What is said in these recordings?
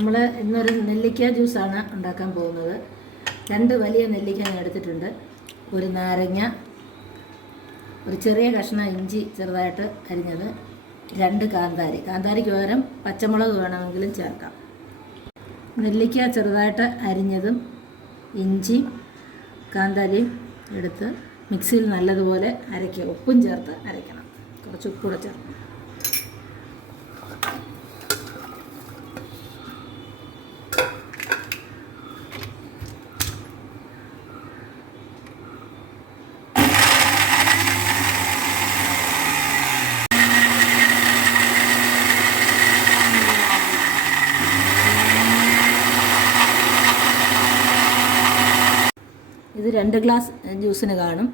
നമ്മൾ ഇന്നൊരു നെല്ലിക്ക ജ്യൂസാണ് ഉണ്ടാക്കാൻ പോകുന്നത്. 2 വലിയ നെല്ലിക്ക ഞാൻ എടുത്തിട്ടുണ്ട്. ഒരു നാരങ്ങ, ഒരു ചെറിയ കഷ്ണം ഇഞ്ചി ചെറുതായിട്ട് അരിഞ്ഞത്, 2 കാന്താരിക്ക് പകരം പച്ചമുളക് വേണമെങ്കിലും ചേർക്കാം. നെല്ലിക്ക ചെറുതായിട്ട് അരിഞ്ഞതും ഇഞ്ചി കാന്താരിയും എടുത്ത് മിക്സിയിൽ നല്ലതുപോലെ അരയ്ക്കുക. ഉപ്പും ചേർത്ത് അരയ്ക്കണം. കുറച്ച് ഉപ്പൂടെ ചേർക്കണം. ഇത് 2 ഗ്ലാസ് ജ്യൂസിന് കാണും.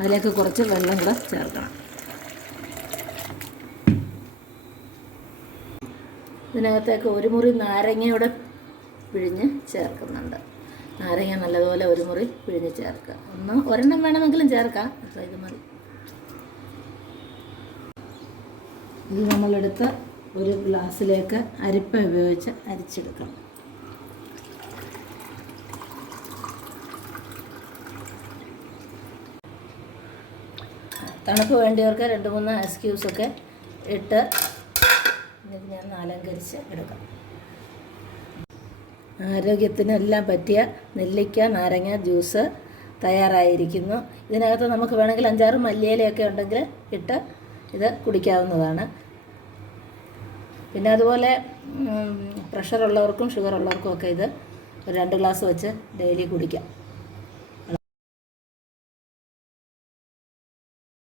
അതിലേക്ക് കുറച്ച് വെള്ളം കൂടെ ചേർക്കണം. ഇതിനകത്തേക്ക് 1 മുറി നാരങ്ങയോടെ പിഴിഞ്ഞ് ചേർക്കുന്നുണ്ട്. നാരങ്ങ നല്ലതുപോലെ 1 മുറി പിഴിഞ്ഞ് ചേർക്കുക. ഒരെണ്ണം വേണമെങ്കിലും ചേർക്കാം. ഇത് മതി. ഇത് നമ്മളെടുത്ത് ഒരു ഗ്ലാസ്സിലേക്ക് അരിപ്പ ഉപയോഗിച്ച് അരിച്ചെടുക്കണം. തണുപ്പ് വേണ്ടിയവർക്ക് 2-3 ഐസ് ക്യൂബ്സൊക്കെ ഇട്ട് ഇത് ഞാൻ അലങ്കരിച്ച് എടുക്കാം. ആരോഗ്യത്തിനെല്ലാം പറ്റിയ നെല്ലിക്ക നാരങ്ങ ജ്യൂസ് തയ്യാറായിരിക്കുന്നു. ഇതിനകത്ത് നമുക്ക് വേണമെങ്കിൽ 5-6 മല്ലിയിലയൊക്കെ ഉണ്ടെങ്കിൽ ഇട്ട് ഇത് കുടിക്കാവുന്നതാണ്. പിന്നെ അതുപോലെ പ്രഷറുള്ളവർക്കും ഷുഗറുള്ളവർക്കും ഒക്കെ ഇത് 2 ഗ്ലാസ് വെച്ച് ഡെയിലി കുടിക്കാം.